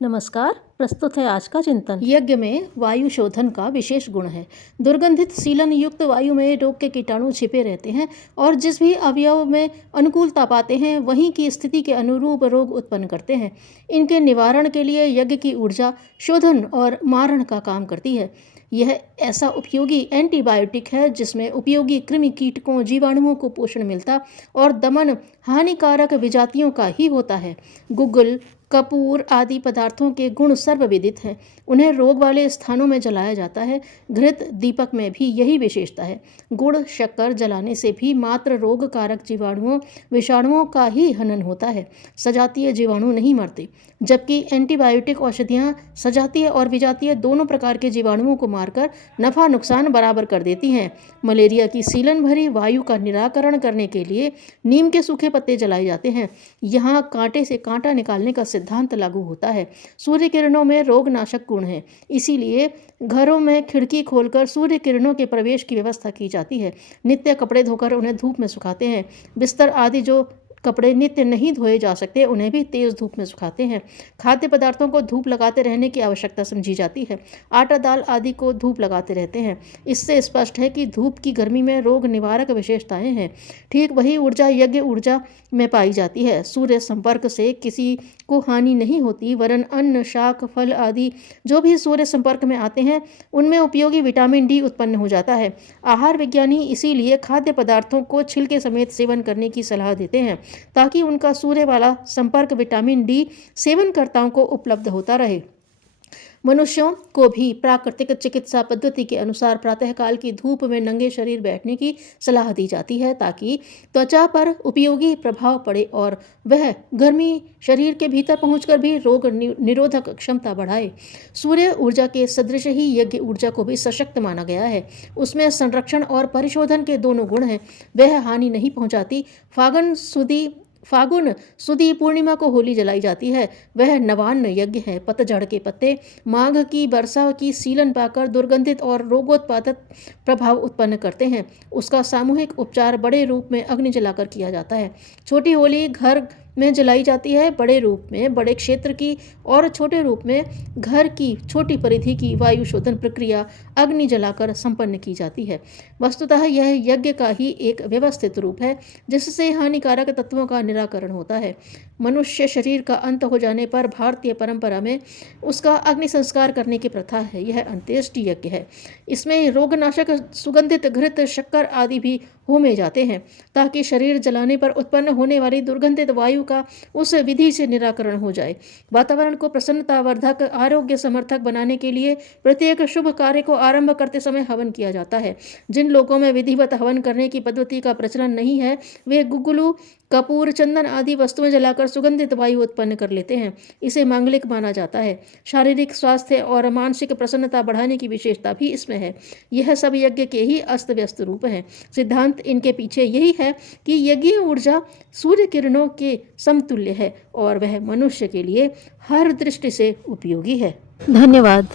नमस्कार। प्रस्तुत है आज का चिंतन। यज्ञ में वायु शोधन का विशेष गुण है। दुर्गंधित सीलन युक्त वायु में रोग के कीटाणु छिपे रहते हैं और जिस भी अवयव में अनुकूलता पाते हैं वहीं की स्थिति के अनुरूप रोग उत्पन्न करते हैं। इनके निवारण के लिए यज्ञ की ऊर्जा शोधन और मारण का काम करती है। यह ऐसा उपयोगी एंटीबायोटिक है जिसमें उपयोगी कृमि कीटकों जीवाणुओं को पोषण मिलता और दमन हानिकारक विजातियों का ही होता है। गुग्गुल, कपूर आदि पदार्थों के गुण सर्वविदित हैं। उन्हें रोग वाले स्थानों में जलाया जाता है। घृत दीपक में भी यही विशेषता है। गुड़ शक्कर जलाने से भी मात्र रोग कारक जीवाणुओं विषाणुओं का ही हनन होता है, सजातीय जीवाणु नहीं मरते। जबकि एंटीबायोटिक औषधियाँ सजातीय और विजातीय दोनों प्रकार के जीवाणुओं को मारकर नफा नुकसान बराबर कर देती हैं। मलेरिया की सीलन भरी वायु का निराकरण करने के लिए नीम के सूखे पत्ते जलाए जाते हैं। यहाँ कांटे से कांटा निकालने का सिद्धांत लागू होता है। सूर्य किरणों में रोगनाशक गुण है, इसीलिए घरों में खिड़की खोलकर सूर्य किरणों के प्रवेश की व्यवस्था की जाती है। नित्य कपड़े धोकर उन्हें धूप में सुखाते हैं। बिस्तर आदि जो कपड़े नित्य नहीं धोए जा सकते उन्हें भी तेज धूप में सुखाते हैं। खाद्य पदार्थों को धूप लगाते रहने की आवश्यकता समझी जाती है। आटा दाल आदि को धूप लगाते रहते हैं। इससे स्पष्ट है कि धूप की गर्मी में रोग निवारक विशेषताएं हैं। ठीक वही ऊर्जा यज्ञ ऊर्जा में पाई जाती है। सूर्य संपर्क से किसी को हानि नहीं होती, वरन अन्न शाक फल आदि जो भी सूर्य संपर्क में आते हैं उनमें उपयोगी विटामिन डी उत्पन्न हो जाता है। आहार विज्ञानी इसीलिए खाद्य पदार्थों को छिलके समेत सेवन करने की सलाह देते हैं ताकि उनका सूर्य वाला संपर्क विटामिन डी सेवनकर्ताओं को उपलब्ध होता रहे। मनुष्यों को भी प्राकृतिक चिकित्सा पद्धति के अनुसार प्रातःकाल की धूप में नंगे शरीर बैठने की सलाह दी जाती है ताकि त्वचा पर उपयोगी प्रभाव पड़े और वह गर्मी शरीर के भीतर पहुंचकर भी रोग निरोधक क्षमता बढ़ाए। सूर्य ऊर्जा के सदृश ही यज्ञ ऊर्जा को भी सशक्त माना गया है। उसमें संरक्षण और परिशोधन के दोनों गुण हैं। वह हानि नहीं पहुंचाती। फागुन सुदी पूर्णिमा को होली जलाई जाती है। वह नवान्न यज्ञ है। पतझड़ के पत्ते माघ की वर्षा की सीलन पाकर दुर्गंधित और रोगोत्पादक प्रभाव उत्पन्न करते हैं। उसका सामूहिक उपचार बड़े रूप में अग्नि जलाकर किया जाता है। छोटी होली घर में जलाई जाती है, बड़े रूप में बड़े क्षेत्र की और छोटे रूप में घर की छोटी परिधि की वायु शोधन प्रक्रिया अग्नि जलाकर संपन्न की जाती है। वस्तुतः यह यज्ञ का ही एक व्यवस्थित रूप है जिससे हानिकारक तत्वों का निराकरण होता है। मनुष्य शरीर का अंत हो जाने पर भारतीय परंपरा में उसका अग्नि संस्कार करने की प्रथा है। यह अंत्येष्टि यज्ञ है। इसमें रोगनाशक सुगंधित घृत शक्कर आदि भी होमे जाते हैं ताकि शरीर जलाने पर उत्पन्न होने वाली दुर्गंधित वायु का उस विधि से निराकरण हो जाए। वातावरण को प्रसन्नतावर्धक आरोग्य समर्थक बनाने के लिए प्रत्येक शुभ कार्य को आरंभ करते समय हवन किया जाता है। जिन लोगों में विधिवत हवन करने की पद्धति का प्रचलन नहीं है वे गुग्गुलू कपूर चंदन आदि वस्तुएं जलाकर सुगंधित वायु उत्पन्न कर लेते हैं। इसे मांगलिक माना जाता है। शारीरिक स्वास्थ्य और मानसिक प्रसन्नता बढ़ाने की विशेषता भी इसमें है। यह सब यज्ञ के ही अस्त व्यस्त रूप हैं। सिद्धांत इनके पीछे यही है कि यज्ञ ऊर्जा सूर्य किरणों के समतुल्य है और वह मनुष्य के लिए हर दृष्टि से उपयोगी है। धन्यवाद।